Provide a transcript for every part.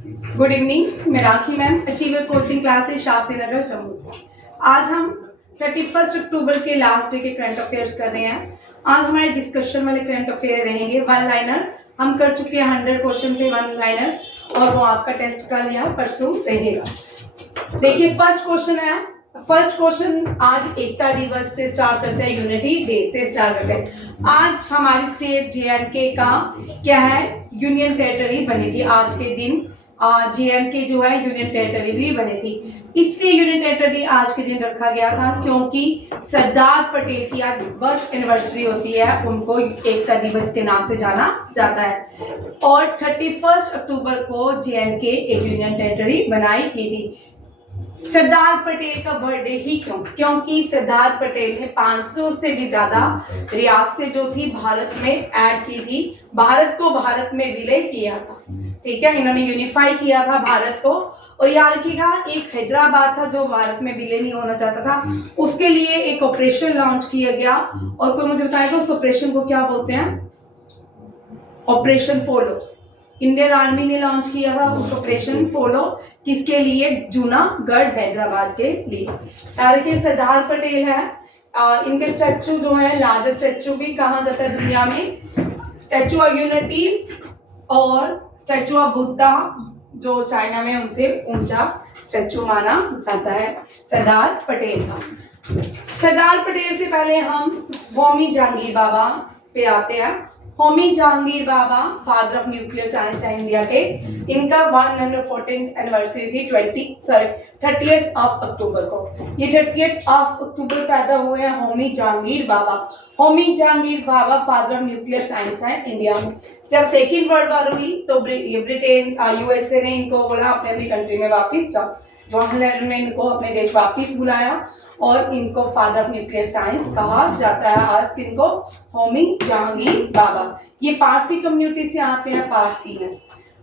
Good evening, मैं Rakhi ma'am, achiever coaching classes Shastri Nagar Jammu से। आज हम 31 अक्टूबर के लास्ट डे के करंट अफेयर्स कर रहे हैं। आज हमारे डिस्कशन वाले करंट अफेयर रहेंगे वन लाइनर। हम कर चुके हैं 100 क्वेश्चन थे वन लाइनर, और वो आपका टेस्ट कल या परसों रहेगा। देखिए फर्स्ट क्वेश्चन है। फर्स्ट क्वेश्चन आज एकता दिवस से स्टार्ट करते हैं, यूनिटी डे से स्टार्ट करते हैं। आज हमारी स्टेट JNK का क्या है, यूनियन टेरिटरी बनी थी। आज के दिन JNK जो है यूनियन टेरिटरी भी बनी थी। इसलिए यूनियन टेरिटरी आज के दिन रखा गया था क्योंकि सरदार पटेल की आज बर्थ एनिवर्सरी होती है, उनको एकता दिवस के नाम से जाना जाता है। और 31 अक्टूबर को JNK एक यूनियन टेरिटरी बनाई गई थी। सरदार पटेल का बर्थडे ही क्यों? क्योंकि सरदार पटेल ने 500 से भी ज्यादा रियासतें जो थी भारत में ऐड की थी, भारत को भारत में विलय किया था। ठीक है, इन्होंने यूनिफाई किया था भारत को। और याद रखिएगा, एक हैदराबाद था जो भारत में विलय नहीं होना चाहता था, उसके लिए एक ऑपरेशन लॉन्च किया गया। और कोई मुझे बताएगा उस ऑपरेशन को क्या बोलते हैं? ऑपरेशन पोलो। इंडियन आर्मी ने लॉन्च किया था उस ऑपरेशन पोलो, किसके लिए? जूनागढ़ हैदराबाद के लिए। देखिए सरदार पटेल है, इनके स्टैचू जो है लार्जेस्ट स्टैचू भी कहा जाता है दुनिया में, स्टैचू ऑफ यूनिटी और स्टैचू ऑफ बुद्धा जो चाइना में उनसे ऊंचा स्टैचू माना जाता है सरदार पटेल का। सरदार पटेल से पहले हम होमी जहांगीर बाबा पे आते हैं। Homi Jehangir Bhabha father of nuclear science है इंडिया के। इनका 114th एनिवर्सरी थी 30th ऑफ अक्टूबर को। ये 30th ऑफ अक्टूबर पैदा हुए हैं Homi Jehangir Bhabha. Homi Jehangir Bhabha father of nuclear science है इंडिया में। जब सेकेंड वर्ल्ड वॉर हुई तो ब्रिटेन USA ने इनको बोला अपने अपनी कंट्री में वापिस जाओ। जवाहरलाल नेहरू ने इनको अपने देश वापिस बुलाया और इनको फादर ऑफ न्यूक्लियर साइंस कहा जाता है आज इनको, होमी जहांगीर बाबा। ये पारसी कम्युनिटी से आते हैं, पारसी हैं।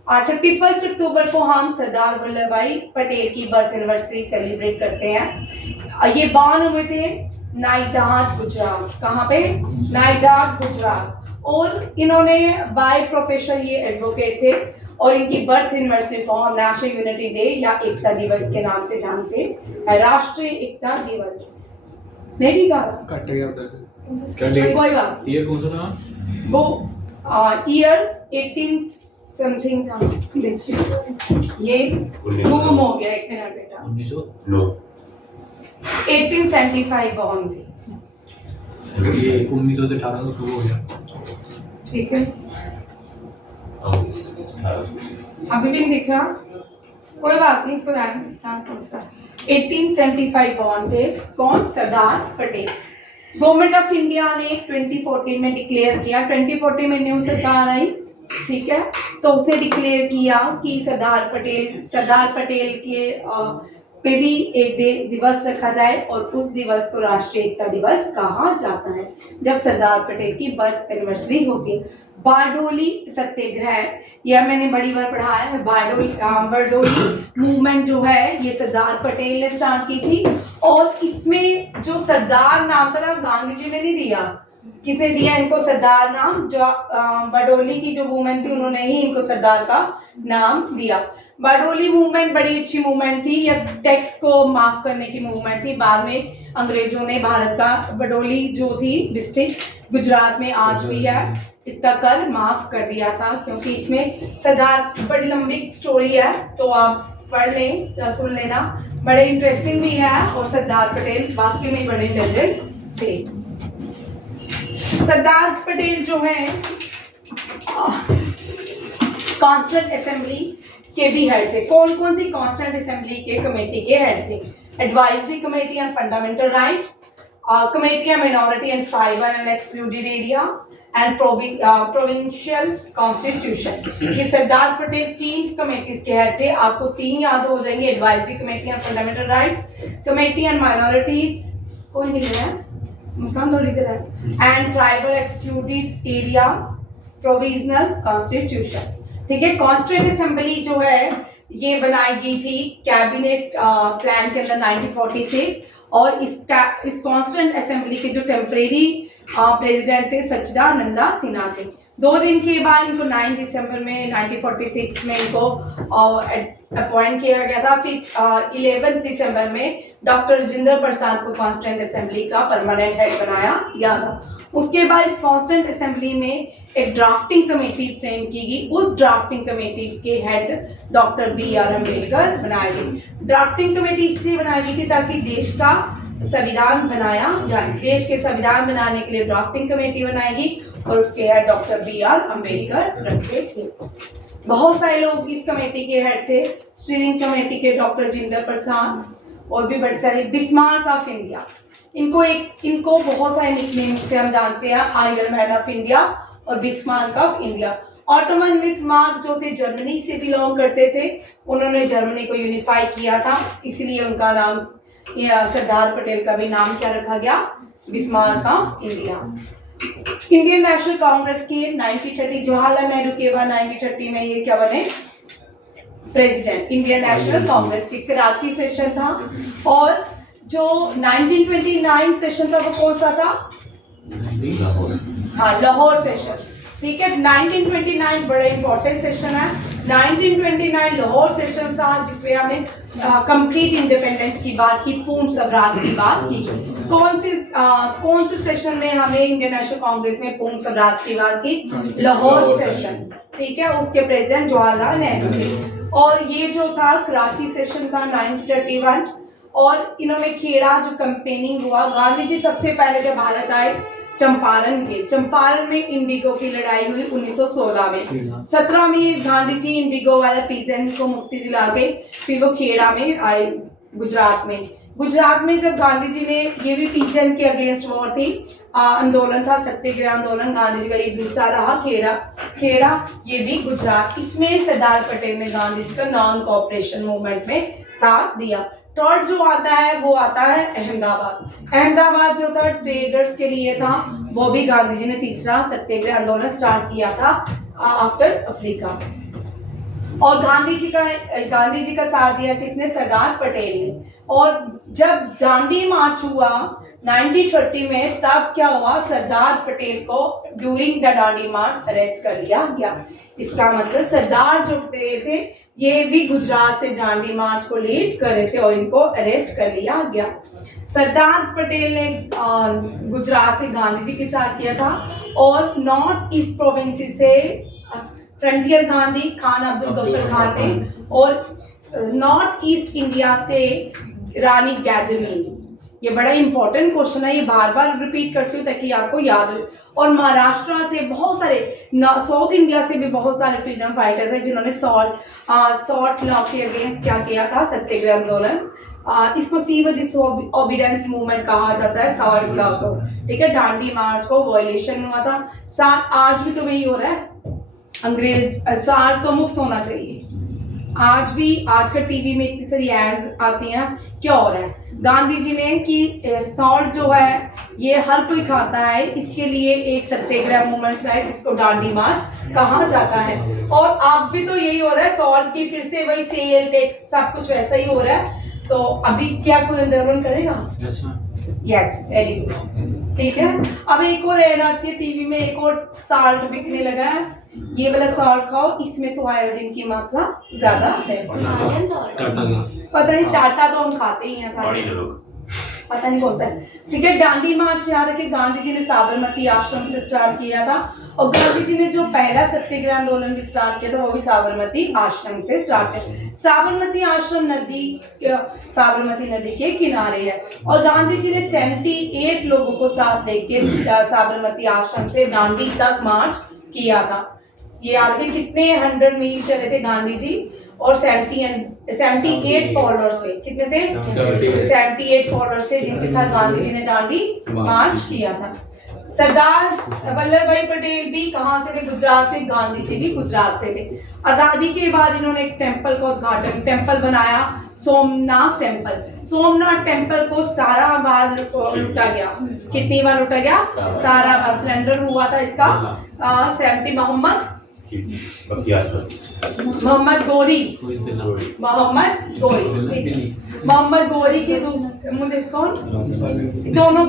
31 अक्टूबर को हम सरदार वल्लभ भाई पटेल की बर्थ एनिवर्सरी सेलिब्रेट करते हैं। ये बॉर्न हुए थे नाइडाड गुजरात। कहाँ पे? नाइडाड गुजरात। और इन्होंने बाय प्रोफेशन ये एडवोकेट थे और इनकी बर्थ एनिवर्सरी को हम नेशनल यूनिटी डे या एकता दिवस के नाम से जानते हैं, राष्ट्रीय एकता दिवस। नहीं ठीक है, कट गया उधर से। क्या डेट? कोई बात। ईयर कौन सा था? वो ईयर 18 समथिंग था। देखिए ये गुम हो गया, एक मिनट बेटा। 1875 बॉर्न थे। ये 1900 से 1800 शुरू हो गया। ठीक है, अभी भी नहीं दिख रहा, कोई बात नहीं, इसको कौन सा 1875 बॉर्न थे। कौन? Sardar Patel. Government of India ने 2014 में डिक्लेयर किया। 2014 में न्यू सरकार आई, ठीक है, तो उसने डिक्लेयर किया कि सरदार पटेल के पे भी एक दिवस रखा जाए और उस दिवस को राष्ट्रीय एकता दिवस कहा जाता है जब सरदार पटेल की बर्थ एनिवर्सरी होती है। बारडोली सत्याग्रह, यह मैंने बड़ी बार पढ़ा है। बारडोली मूवमेंट जो है ये सरदार पटेल ने स्टार्ट की थी। और इसमें जो सरदार नाम था गांधी जी ने नहीं दिया, किसने दिया इनको सरदार नाम? जो बारडोली की जो वुमेन थी उन्होंने ही इनको सरदार का नाम दिया। बारडोली मूवमेंट बड़ी अच्छी मूवमेंट थी, या टैक्स को माफ करने की मूवमेंट थी। बाद में अंग्रेजों ने भारत का बारडोली जो थी डिस्ट्रिक्ट गुजरात में आज भी है, इसका कर माफ कर दिया था क्योंकि इसमें सरदार, बड़ी लंबी स्टोरी है तो आप पढ़ लें या सुन लेना, बड़े इंटरेस्टिंग भी है। और सरदार पटेल वाकई में बड़े इंटेलिजेंट थे। सरदार पटेल जो है कॉन्स्टिट्यूंट असेंबली के भी हेड थे। कौन कौन सी कॉन्स्टिट्यूंट असेंबली के कमेटी के हेड थे? Advisory committee on fundamental right, committee on minority and tribal and excluded area and provincial constitution. ये सरदार पटेल 3 कमेटीज के हेड थे। आपको 3 याद हो जाएंगे, advisory committee on fundamental rights, committee on minorities, कोई नहीं है मुस्कान थोड़ी देर है, and tribal excluded areas, provisional constitution. ठीक है, कॉन्स्टिट्यूंट असेंबली जो है ये बनाई गई थी कैबिनेट प्लान के अंदर 1946। और इस कॉन्स्टिट्यूंट असेंबली के जो टेम्परेरी प्रेसिडेंट थे सच्चिदानंदा सिन्हा थे। 2 दिन के बाद इनको 9 दिसंबर में 1946 में इनको अपॉइंट किया गया था। फिर 11 दिसंबर में डॉक्टर राजेंद्र प्रसाद को कॉन्स्टिट्यूएंट असेंबली का परमानेंट हेड बनाया गया था। उसके बाद इस कॉन्स्टिट्यूएंट असेंबली में एक ड्राफ्टिंग कमेटी फ्रेम की गई। उस ड्राफ्टिंग कमेटी के हेड डॉक्टर BR अम्बेडकर बनाए गए। ड्राफ्टिंग कमेटी इसलिए बनाई गई थी ताकि देश का संविधान बनाया जाए। देश के संविधान बनाने के लिए ड्राफ्टिंग कमेटी बनाई गई और उसके हेड डॉक्टर BR अम्बेडकर रखे थे। बहुत सारे लोग इस कमेटी के हेड थे। स्टीयरिंग कमेटी के डॉक्टर राजेंद्र प्रसाद और भी बड़े सारे। बिस्मार्क ऑफ इंडिया, इनको बहुत सारे निकनेम से हम जानते हैं, आयरन मैन ऑफ इंडिया और Bismarck of India. Ottoman Bismarck जो थे जर्मनी से बिलोंग करते थे, उन्होंने जर्मनी को यूनिफाई किया था, इसलिए उनका नाम सरदार पटेल का भी नाम क्या रखा गया, Bismarck of India. Indian national Congress के 1930 जवाहरलाल नेहरू के बाद 1930 में ये क्या बने, प्रेसिडेंट। इंडियन नेशनल कांग्रेस के कराची सेशन था और जो 1929 सेशन था वो कौन सा था, हाँ लाहौर सेशन, ठीक है। 1929 बड़ा इंपॉर्टेंट सेशन है। 1929 लाहौर सेशन था जिसमें हमने कंप्लीट इंडिपेंडेंस की बात की, पूर्ण स्वराज की बात की। कौन से सेशन में हमने इंडियन नेशनल कांग्रेस में पूर्ण स्वराज की बात की, लाहौर सेशन, ठीक है। उसके प्रेसिडेंट जवाहरलाल नेहरू थे। और ये जो था कराची सेशन था 1931 और इन्होंने खेड़ा जो कैंपेनिंग हुआ, गांधी जी सबसे पहले जब भारत आए चंपारण में इंडिगो की लड़ाई हुई 1916 में। 17 में गांधी जी इंडिगो वाले पीजेंट को मुक्ति दिला के फिर वो खेड़ा में आए गुजरात में जब गांधी जी ने, ये भी पीजेंट के अगेंस्ट वॉर थी, आंदोलन था, सत्याग्रह आंदोलन, गांधी जी का ये दूसरा रहा खेड़ा, ये भी गुजरात। इसमें सरदार पटेल ने गांधी जी का नॉन कोऑपरेशन मूवमेंट में साथ दिया। थर्ड जो आता है वो आता है अहमदाबाद जो था ट्रेडर्स के लिए था, वो भी गांधी जी ने तीसरा सत्याग्रह आंदोलन स्टार्ट किया था आफ्टर अफ्रीका। और गांधी जी का साथ दिया किसने, सरदार पटेल ने। और जब दांडी मार्च हुआ 1930 में, तब क्या हुआ, सरदार पटेल को during the Dandi March arrest कर लिया गया। इसका मतलब सरदार जो थे ये भी गुजरात से दांडी मार्च को लीड कर रहे थे और इनको अरेस्ट कर लिया गया। सरदार पटेल ने गुजरात से गांधी जी के साथ किया था और नॉर्थ ईस्ट प्रोविंस से फ्रंटियर गांधी खान अब्दुल गफर खान ने और नॉर्थ ईस्ट इंडिया से रानी गैदरलिन। ये बड़ा इंपॉर्टेंट क्वेश्चन है, ये बार बार रिपीट करती हूँ ताकि आपको याद हो। और महाराष्ट्र से बहुत सारे, साउथ इंडिया से भी बहुत सारे फ्रीडम फाइटर थे जिन्होंने सॉल्ट लॉ के अगेंस्ट क्या किया था, सत्याग्रह आंदोलन। इसको सिविल डिसओबीडियंस मूवमेंट कहा जाता है, सॉल्ट लॉ को, ठीक है। दांडी मार्च को वायलेशन हुआ था। आज भी तो वही हो रहा है, अंग्रेज साल तो मुफ्त होना चाहिए। आज भी, आज का टीवी में इतनी सारी एड्स आती हैं, क्या हो रहा है। गांधी जी ने कि सॉल्ट जो है ये हर कोई खाता है, इसके लिए एक सत्याग्रह मूवमेंट चलाई जिसको दांडी मार्च कहा जाता है। और अब भी तो यही हो रहा है, सॉल्ट की फिर से वही सेल टैक्स सब कुछ वैसा ही हो रहा है। तो अभी क्या कोई आंदोलन करेगा? यस, वेरी गुड, ठीक है। अब एक और ऐड आती है टीवी में, एक और सॉल्ट बिकने लगा है, ये वाला सॉल्ट खाओ, इसमें तो आयोडीन की मात्रा ज्यादा है। पता नहीं, टाटा तो हम खाते ही हैं सारे, पता नहीं कौन सा है, ठीक है। दांडी मार्च याद रखिए, गांधी जी ने साबरमती आश्रम से स्टार्ट किया था और गांधी जी ने जो पहला सत्याग्रह आंदोलन भी स्टार्ट किया था वो भी साबरमती आश्रम से स्टार्ट किया। साबरमती आश्रम साबरमती नदी के किनारे है और गांधी जी ने 78 लोगों को साथ लेके साबरमती आश्रम से दांडी तक मार्च किया था। ये याद रखिए कितने 100 मील चले थे गांधी जी और 78 फॉलोअर्स थे। कितने थे? 78 फॉलोअर्स थे जिनके साथ गांधी जी ने दांडी मार्च किया था। सरदार वल्लभ भाई पटेल भी कहाँ से थे? गुजरात से। गांधी जी भी गुजरात से थे। आजादी के बाद इन्होंने एक टेम्पल का उद्घाटन, टेम्पल बनाया, सोमनाथ टेम्पल। सोमनाथ टेम्पल को 17 बार लूटा गया। कितनी बार लूटा गया? 17 बार। प्लंडर हुआ था इसका 70। मोहम्मद गोरी की मुझे कौन, दोनों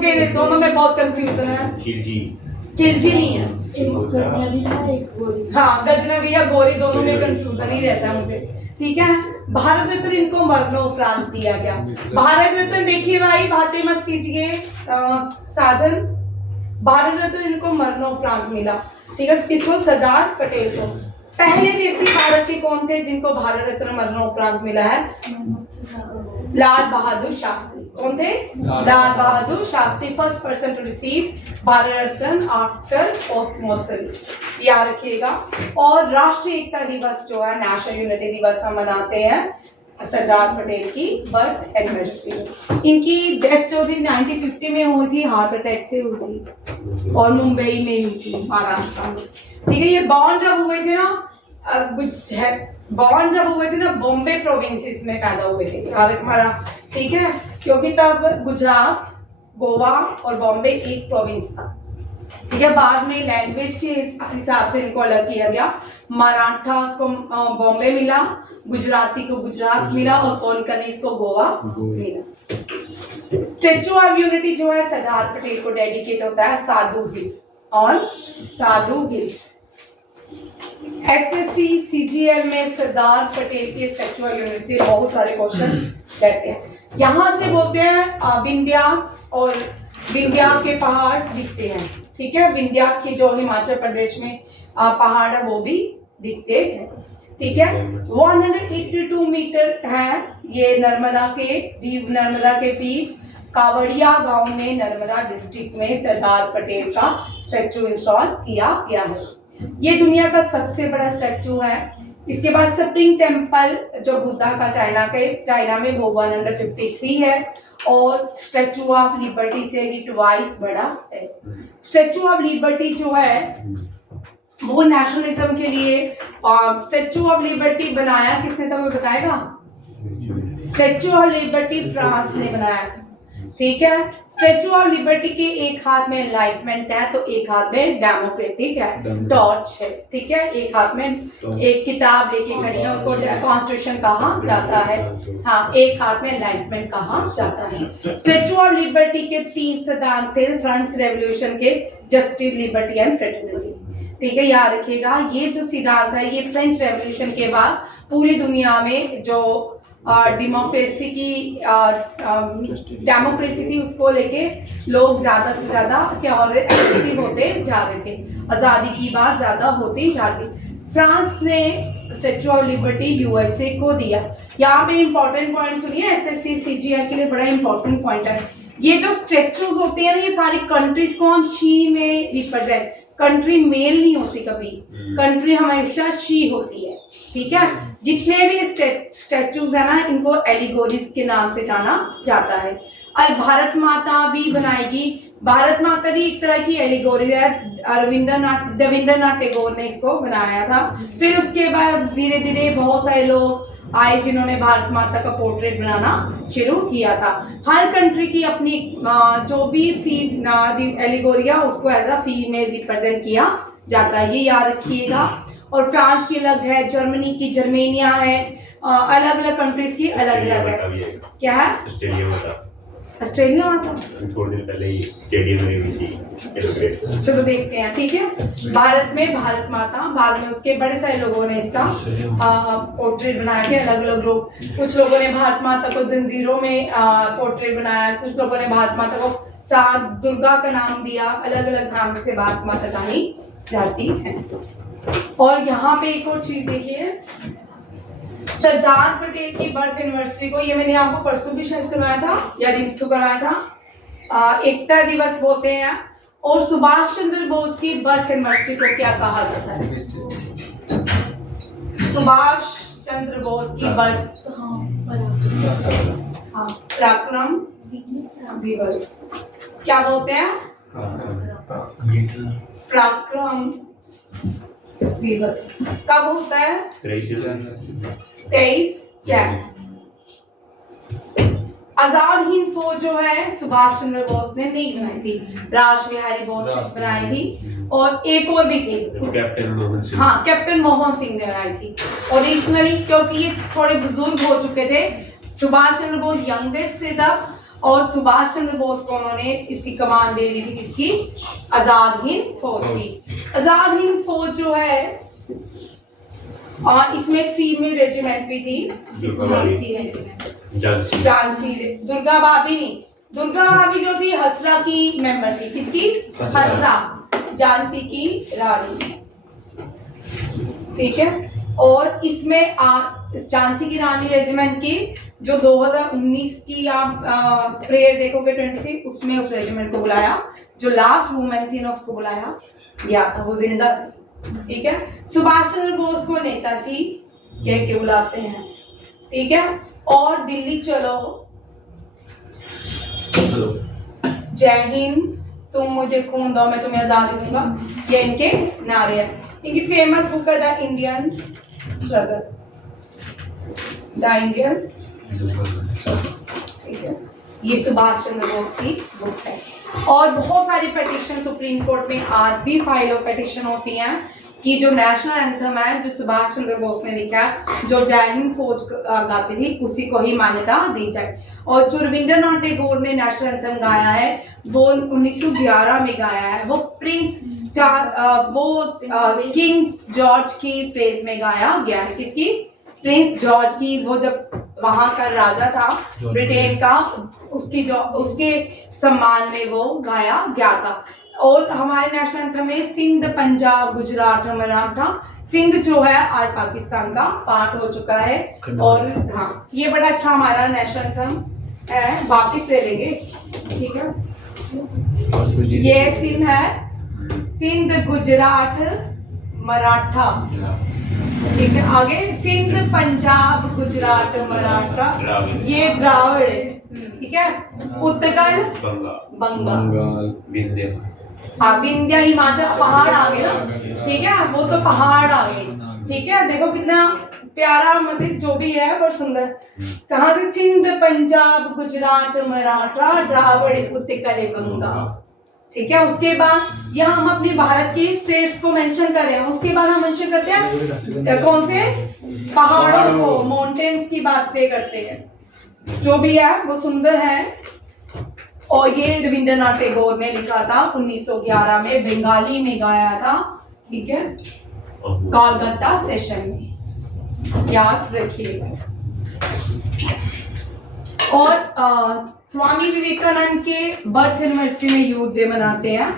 में बहुत कंफ्यूजन है। खिलजी नहीं है, एक गजनवी था, एक गोरी। हाँ, गजनवी या गोरी दोनों में कंफ्यूजन ही रहता है मुझे। ठीक है, भारत रत्न इनको मरणोपरांत दिया गया। भारत रत्न देखिए भाई, बातें मत कीजिए साजन, भारत रत्न इनको मरणोपरांत मिला। ठीक है, किसको? सरदार पटेल को। पहले व्यक्ति भारत के कौन थे जिनको भारत रत्न मरणोपरांत मिला है? लाल बहादुर शास्त्री। कौन थे? Lal Bahadur Shastri, first person to receive Bharat Ratna after postmortem. याद रखिएगा। और राष्ट्रीय एकता दिवस जो है, नेशनल यूनिटी दिवस, हम मनाते हैं सरदार पटेल की बर्थ एनिवर्सरी। इनकी डेथ जो थी 1950 में हुई थी, हार्ट अटैक से हुई थी और मुंबई में हुई थी, महाराष्ट्र में। ठीक है, ये बॉर्न जब हुए थे ना, बॉर्न जब हुए थे ना, बॉम्बे प्रोविंसेस में पैदा हुए थे हमारा। ठीक है, क्योंकि तब गुजरात, गोवा और बॉम्बे एक प्रोविंस था। ठीक है, बाद में लैंग्वेज के हिसाब से इनको अलग किया गया। मराठा को बॉम्बे मिला, गुजराती को गुजरात मिला और कोंकणीज को गोवा मिला। स्टेचू ऑफ यूनिटी जो है सरदार पटेल को डेडिकेट होता है साधु हिल और साधु हिल। एसएससी सीजीएल में सरदार पटेल के स्टेचू ऑफ यूनिटी से बहुत सारे क्वेश्चन रहते हैं। यहाँ से बोलते हैं विंध्यास, और विंध्या के पहाड़ दिखते हैं। ठीक है, विंध्यास की जो हिमाचल प्रदेश में पहाड़ है वो भी दिखते हैं। ठीक है, 182 मीटर है ये नर्मदा के बीच कावड़िया गांव में, नर्मदा डिस्ट्रिक्ट में सरदार पटेल का स्टैचू इंस्टॉल किया गया है। ये दुनिया का सबसे बड़ा स्टैचू है। इसके बाद स्प्रिंग टेम्पल जो बुद्धा का चाइना में, वो 153 है और स्टैचू ऑफ लिबर्टी से भी ट्वाइस बड़ा है। स्टैचू ऑफ लिबर्टी जो है वो नेशनलिज्म के लिए, स्टैचू ऑफ लिबर्टी बनाया किसने था वो बताएगा? स्टैचू ऑफ लिबर्टी फ्रांस ने बनाया। ठीक है, स्टैचू ऑफ लिबर्टी के एक हाथ में एनलाइटमेंट है तो एक हाथ में डेमोक्रेटिक है, टॉर्च है। ठीक है, एक हाथ में एक किताब लेके खड़ी है, उसको कॉन्स्टिट्यूशन कहा जाता है। हाँ, एक हाथ में एनलाइटमेंट कहा जाता है। स्टैचू ऑफ लिबर्टी के 3 सिद्धांत थे फ्रेंच रेवोल्यूशन के, जस्टिस, लिबर्टी एंड फ्रेटर्निटी। ठीक है, याद रखिएगा। ये जो सिद्धांत है ये फ्रेंच रेवोल्यूशन के बाद पूरी दुनिया में जो डेमोक्रेसी थी उसको लेके लोग ज्यादा से ज्यादा क्या हो रहे, एग्रेसिव होते जा रहे थे। आजादी की बात ज्यादा होती जा रही। फ्रांस ने स्टैचू ऑफ लिबर्टी यूएसए को दिया। यहाँ पे इंपॉर्टेंट पॉइंट सुनिए, एसएससी सीजीएल के लिए बड़ा इंपॉर्टेंट पॉइंट है। ये जो स्टैचूज होते हैं ना, ये सारी कंट्रीज को हम शी में रिप्रेजेंट, कंट्री मेल नहीं होती कभी, कंट्री हमेशा शी होती है। ठीक है, जितने भी स्टैचूज है ना, इनको एलिगोरीज के नाम से जाना जाता है। और भारत माता भी बनाएगी। भारत माता भी एक तरह की एलिगोरी है। देवेंद्रनाथ टैगोर ने इसको बनाया था। फिर उसके बाद धीरे धीरे बहुत सारे लोग आए जिन्होंने भारत माता का पोर्ट्रेट बनाना शुरू किया था। हर कंट्री की अपनी जो भी एलिगोरिया उसको एज अ फीमेल रिप्रेजेंट किया जाता है, ये याद रखिएगा। और फ्रांस की अलग है, जर्मनी की जर्मेनिया है, अलग अलग कंट्रीज की अलग अलग है। क्या है? ऑस्ट्रेलिया माता थोड़े दिन पहले ही स्टेडियम में हुई थी। चलो देखते हैं। ठीक है, भारत में भारत माता, बाद में उसके बड़े सारे लोगों ने इसका पोर्ट्रेट बनाया थे, अलग अलग लोग। कुछ लोगों ने भारत माता को जंजीरों में पोर्ट्रेट बनाया, कुछ लोगों ने भारत माता को साथ दुर्गा का नाम दिया, अलग अलग नाम से भारत माता जानी जाती है। और यहाँ पे एक और चीज देखिए, सरदार पटेल की बर्थ एनिवर्सरी को, ये मैंने आपको परसों भी शायद करवाया था या रिम्स को कराया था, एकता दिवस बोलते हैं। और सुभाष चंद्र बोस की बर्थ एनिवर्सरी को क्या कहा जाता है? सुभाष चंद्र बोस की बर्थ, पराक्रम दिवस क्या बोलते हैं? पराक्रम दिवस कब होता है? 23 जनवरी। आजाद हिंद फौज जो है सुभाष चंद्र बोस ने नहीं बनाई थी, राज बिहारी बोस ने बनाई थी। और एक और भी थी, कैप्टन मोहन सिंह। हाँ, कैप्टन मोहन सिंह ने बनाई थी। ओरिजिनली क्योंकि ये थोड़े बुजुर्ग हो चुके थे, सुभाष चंद्र बोस यंगेस्ट थे तब, और सुभाष चंद्र बोस को उन्होंने इसकी कमान दे दी थी, किसकी? आजाद हिंद फौज की। आजाद हिंद फौज जो है इसमें एक फीमेल रेजिमेंट भी थी, झांसी। दुर्गा भाभी नहीं, दुर्गा भाभी जो थी हसरा की मेंबर थी, किसकी? हसरा, झांसी की रानी, ठीक है। और इसमें झांसी की रानी रेजिमेंट की जो 2019 की आप प्रेयर देखोगे 26, उसमें उस रेजिमेंट को बुलाया, जो लास्ट वुमेन थी ना उसको बुलाया गया था, वो जिंदा थी, ठीक है। सुभाष चंद्र बोस को नेताजी कह के बुलाते हैं, ठीक है। और दिल्ली चलो, जय हिंद, तुम मुझे खून दो मैं तुम्हें आजादी दूंगा, ये इनके नारे हैं। इनकी फेमस बुक है the Indian struggle, the Indian, ठीक है, ये सुभाष चंद्र बोस की बुक है। और बहुत सारी पिटीशन सुप्रीम कोर्ट में आज भी फाइल और पिटीशन होती हैं कि जो नेशनल एंथम है जो सुभाष चंद्र बोस ने लिखा है, जो जय हिंद फौज गाती थी, उसी को ही मान्यता दी जाए। और जो रविंद्रनाथ टैगोर ने नेशनल एंथम गाया है वो 1911 में गाया है, वो किंग्स जॉर्ज की प्रेस में गाया गया है, किसकी? प्रिंस जॉर्ज की, वो जब वहां का राजा था ब्रिटेन का, उसके सम्मान में वो गाया गया था। और हमारे नेशनल एंथम में सिंध, पंजाब, गुजरात, मराठा, सिंध जो है आज पाकिस्तान का पार्ट हो चुका है। और हाँ, ये बड़ा अच्छा हमारा नेशनल एंथम है, वापिस ले लेंगे, ठीक है। ये सिंध है, सिंध, गुजरात, मराठा, ठीक है। आगे सिंध, पंजाब, गुजरात, मराठा, ये द्राविड़ है, ठीक है। उत्कल, बंगाल, विंध्य, हाँ विंध्य, हिमाचल, पहाड़ आ गए ना, ठीक है, वो तो पहाड़ आ गए, ठीक है। देखो कितना प्यारा, मतलब जो भी है बहुत सुंदर। कहाँ से? सिंध, पंजाब, गुजरात, मराठा, द्राविड़, उत्कल, बंगाल, ठीक है। उसके बाद यहाँ हम अपने भारत के स्टेट्स को मेंशन कर रहे हैं, उसके बाद हम मेंशन करते हैं कौन से? पहाड़ों को, माउंटेन्स की बात करते हैं, जो भी है वो सुंदर है। और ये रविंद्रनाथ टैगोर ने लिखा था 1911 में, बंगाली में गाया था, ठीक है, कोलकाता सेशन में, याद रखिएगा। और स्वामी विवेकानंद के बर्थ एनिवर्सरी में यूथ डे मनाते हैं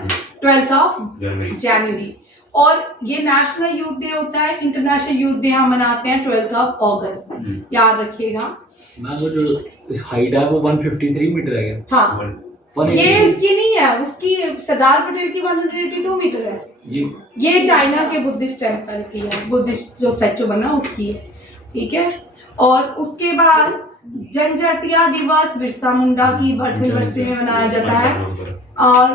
12 जनवरी। और ये नेशनल यूथ डे होता है, इंटरनेशनल यूथ डे हम मनाते हैं 12 अगस्त, याद रखिएगा। मैम वो जो हाइट है वो 153 मीटर है क्या? हाँ, ये उसकी नहीं है, उसकी सरदार पटेल की 182 मीटर है। ये चाइना के बुद्धिस्ट टेम्पल की है, बुद्धिस्ट जो स्टैचू बना उसकी है, ठीक है। और उसके बाद जनजातीय दिवस बिरसा मुंडा की बर्थ एनिवर्सरी में मनाया जाता है। और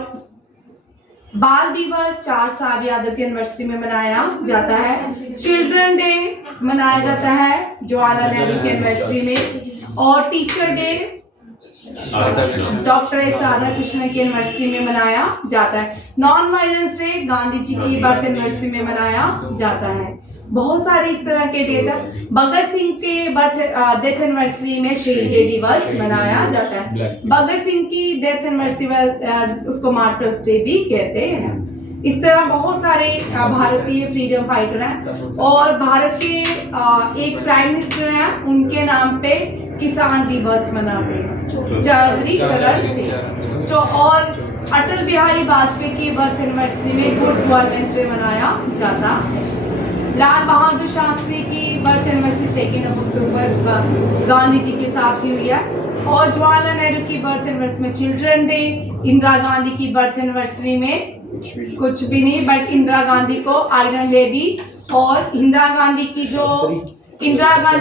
बाल दिवस 4 साहबजादों की एनिवर्सरी में मनाया जाता है। चिल्ड्रन डे मनाया जाता है जवाहरलाल नेहरू की एनिवर्सरी में। और teacher day doctor S Radhakrishnan की एनिवर्सरी में मनाया जाता है। Non violence day Gandhi ji की बर्थ एनिवर्सरी में मनाया जाता है। बहुत सारे इस तरह के डेज है। भगत सिंह के डेथ एनिवर्सरी में शहीद दिवस मनाया जाता है। भगत सिंह की डेथ एनिवर्सरी उसको मार्टर्स डे भी कहते हैं। इस तरह बहुत सारे भारतीय फ्रीडम फाइटर हैं। और भारत के एक प्राइम मिनिस्टर हैं, उनके नाम पे किसान दिवस मनाते हैं, चौधरी चरण सिंह। और अटल बिहारी वाजपेयी की बर्थ एनिवर्सरी में गुड गवर्नेंस डे मनाया जाता है। लाल बहादुर शास्त्री की बर्थ एनिवर्सरी 2 अक्टूबर गांधी जी के साथ ही हुई है। और जवाहरलाल नेहरू की बर्थ एनिवर्सरी में चिल्ड्रन डे। इंदिरा गांधी की बर्थ एनिवर्सरी में कुछ भी नहीं, बट इंदिरा गांधी को आयरन लेडी। और इंदिरा गांधी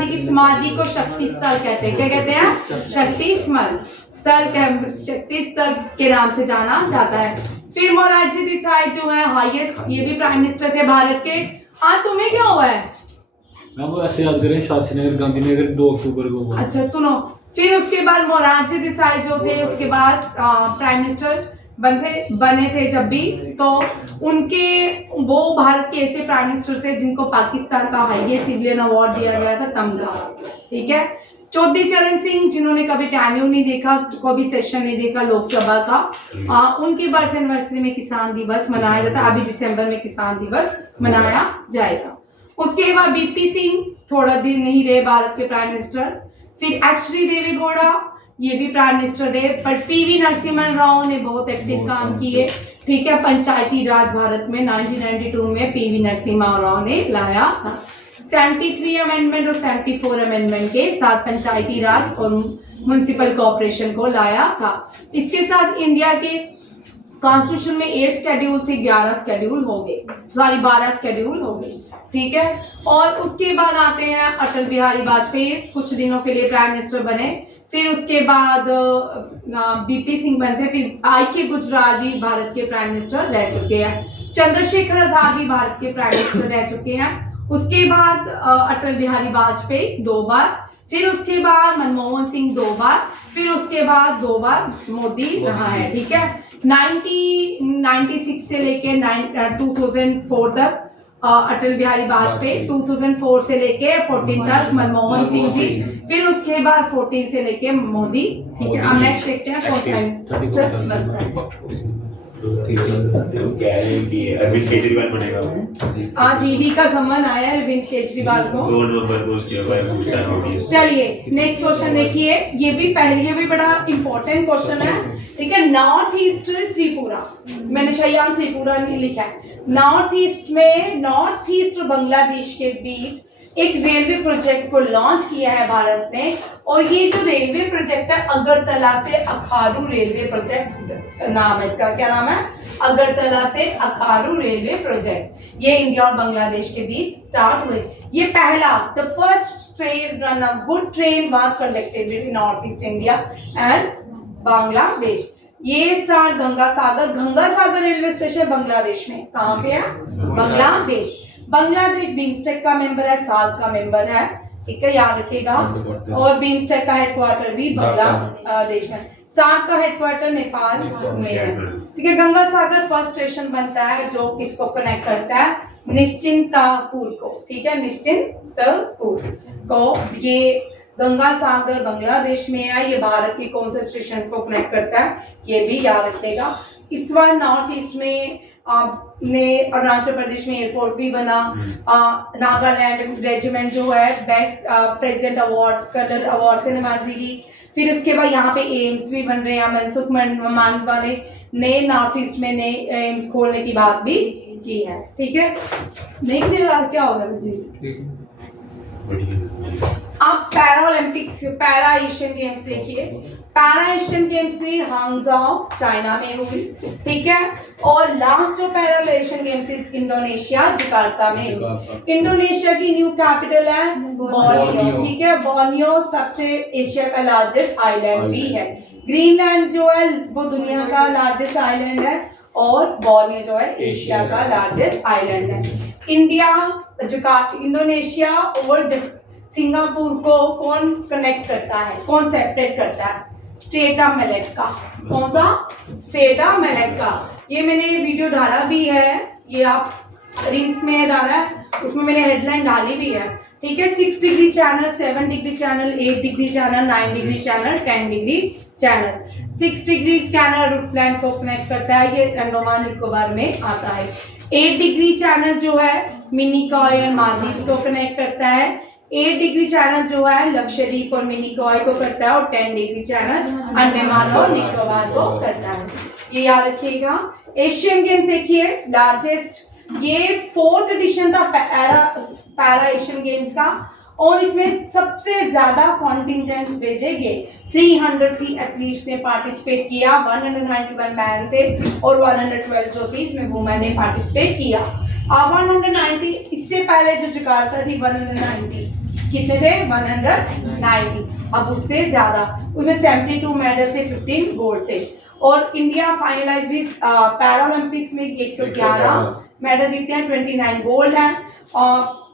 की समाधि को शक्ति स्थल कहते हैं। क्या कहते हैं? शक्ति स्थल के नाम से जाना जाता है। फिर मोरारजी देसाई जो है हाईएस्ट, ये भी प्राइम मिनिस्टर थे भारत के। आज तुम्हें क्या हुआ है? मैं वो ऐसे याद करें, शास्त्री गांधीनगर 2 अक्टूबर को। अच्छा सुनो, फिर उसके बाद मोरारजी देसाई जो थे, उसके बाद प्राइम मिनिस्टर बने थे जब भी, तो वो भारत के ऐसे प्राइम मिनिस्टर थे जिनको पाकिस्तान का हाईएस्ट सिविलियन अवार्ड दिया गया था, तमगा, ठीक है। चौधरी चरण सिंह जिन्होंने कभी टैन्यूर नहीं देखा, कभी सेशन नहीं देखा लोकसभा का, उनकी बर्थ एनिवर्सरी में किसान दिवस मनाया जाता है। अभी दिसंबर में किसान दिवस मनाया जाएगा। उसके बाद बीपी सिंह थोड़ा दिन नहीं रहे भारत के प्राइम मिनिस्टर। फिर एच.डी. देवेगौड़ा, ये भी प्राइम मिनिस्टर रहे, पर पीवी नरसिम्हा राव ने बहुत एक्टिव काम किए, ठीक है। पंचायती राज भारत में 1992 में पीवी नरसिम्हा राव ने लाया था। 73 अमेंडमेंट और 74 अमेंडमेंट के साथ पंचायती राज और म्युनिसिपल कॉर्पोरेशन को लाया था। इसके साथ इंडिया के कॉन्स्टिट्यूशन में 8 शेड्यूल थे, 11 शेड्यूल हो गए, 12 शेड्यूल हो गए, ठीक है। और उसके बाद आते हैं अटल बिहारी वाजपेयी, कुछ दिनों के लिए प्राइम मिनिस्टर बने। फिर उसके बाद बीपी सिंह बनते, फिर आई.के. गुजराल भी भारत के प्राइम मिनिस्टर रह चुके हैं। चंद्रशेखर आजाद भी भारत के प्राइम मिनिस्टर रह चुके हैं। उसके बाद अटल बिहारी वाजपेयी 2 बार, फिर उसके बाद मनमोहन सिंह 2 बार, फिर उसके बाद 2 बार मोदी रहा है, ठीक है। 1996 से लेके 2004 तक अटल बिहारी वाजपेयी, 2004 से लेके 14 तक मनमोहन सिंह जी, फिर उसके बाद 14 से लेके मोदी, ठीक है। अब नेक्स्ट देखते हैं कौन हम कह रहे हैं कि अरविंद केजरीवाल बनेगा। आज ईडी का सम्मान आया है अरविंद केजरीवाल को 2 नवंबर को उसके बारे में पूछताछ होगी। चलिए नेक्स्ट क्वेश्चन देखिए, ये भी बड़ा इंपॉर्टेंट क्वेश्चन है, ठीक है। नॉर्थ ईस्ट त्रिपुरा, मैंने शयान त्रिपुरा लिखा है। नॉर्थ ईस्ट और बांग्लादेश के बीच एक रेलवे प्रोजेक्ट को लॉन्च किया है भारत ने, और ये जो रेलवे प्रोजेक्ट है अगरतला से अखारू रेलवे प्रोजेक्ट नाम है इसका। क्या नाम है? अगरतला से अखारू रेलवे प्रोजेक्ट। ये इंडिया और बांग्लादेश के बीच स्टार्ट हुए। ये पहला the first train run a good train was conducted between north east India and Bangladesh. ये start Ganga Sagar railway station Bangladesh में, कहाँ पे है? बांग्लादेश। बांग्लादेश बिम्स्टेक का मेंबर है, सार्क का मेंबर है, ठीक है, याद रखिएगा। और बिम्स्टेक का हेडक्वार्टर भी बांग्लादेश में। सार्क का हेडक्वार्टर नेपाल में है, ठीक है। गंगा सागर फर्स्ट स्टेशन बनता है जो किसको कनेक्ट करता है? निश्चिंतपुर को, ठीक है, निश्चिंतपुर को। ये गंगा सागर बांग्लादेश में है। ये भारत के कौन से स्टेशन को कनेक्ट करता है, ये भी याद रखिएगा। इस बार नॉर्थ ईस्ट में अरुणाचल प्रदेश में एयरपोर्ट भी बना। नागालैंड रेजिमेंट जो है best president award, colour award से नवाजी। फिर उसके बाद यहाँ पे एम्स भी बन रहे हैं। मनसुख मांडविया ने नॉर्थ ईस्ट में नए एम्स खोलने की बात भी की है, ठीक है। नहीं क्लियर क्या होगा जी? आप पैरा एशियन गेम्स देखिए। पैरा एशियन गेम्स भी हांगझाओ चाइना में हुई, ठीक है। और लास्ट जो पैरा एशियन गेम थी इंडोनेशिया जकार्ता में हुई। इंडोनेशिया की न्यू कैपिटल है बोर्नियो, ठीक है। बोर्नियो सबसे एशिया का लार्जेस्ट आइलैंड भी है। ग्रीनलैंड जो है वो दुनिया का लार्जेस्ट आइलैंड है, और बोर्नियो जो है एशिया का लार्जेस्ट आइलैंड है। इंडोनेशिया और सिंगापुर को कौन कनेक्ट करता है, कौन सेपरेट करता है? Straight of Malacca. कौन सा? Straight of Malacca. ये मैंने वीडियो डाला भी है, ये आप रिंग्स में डाला है, उसमें मैंने हेडलाइन डाली भी है, ठीक है। 6 degree channel, 7 degree channel, 8 degree channel, 9 degree channel, 10 degree channel. 6 degree channel Rutland को कनेक्ट करता है, ये अंडमान निकोबार में आता है। 8 डिग्री चैनल जो है मिनिकॉय और मालदीव्स को कनेक्ट करता है। 8 डिग्री चैनल जो है लक्षद्वीप और मिनिकॉय को करता है, और 10 डिग्री चैनल अंडमान और निकोबार को करता है। ये याद रखिएगा। एशियन गेम्स देखिए, लार्जेस्ट, ये 4th एडिशन था पैरा एशियन गेम्स का, और इसमें सबसे ज्यादा कॉन्टिंजेंट्स भेजे गए। 303 एथलीट्स ने पार्टिसिपेट किया, 191 मैन थे और 112 जो थी इसमें वुमेन ने पार्टिसिपेट किया। 190, इससे पहले जो जकार्ता थी 190, कितने थे? 190। अब उससे ज्यादा, उसमें 72 मेडल थे, 15 गोल्ड थे। और इंडिया फाइनलाइज भी पैरालंपिक्स में 111 मेडल जीते हैं, 29 गोल्ड हैं, और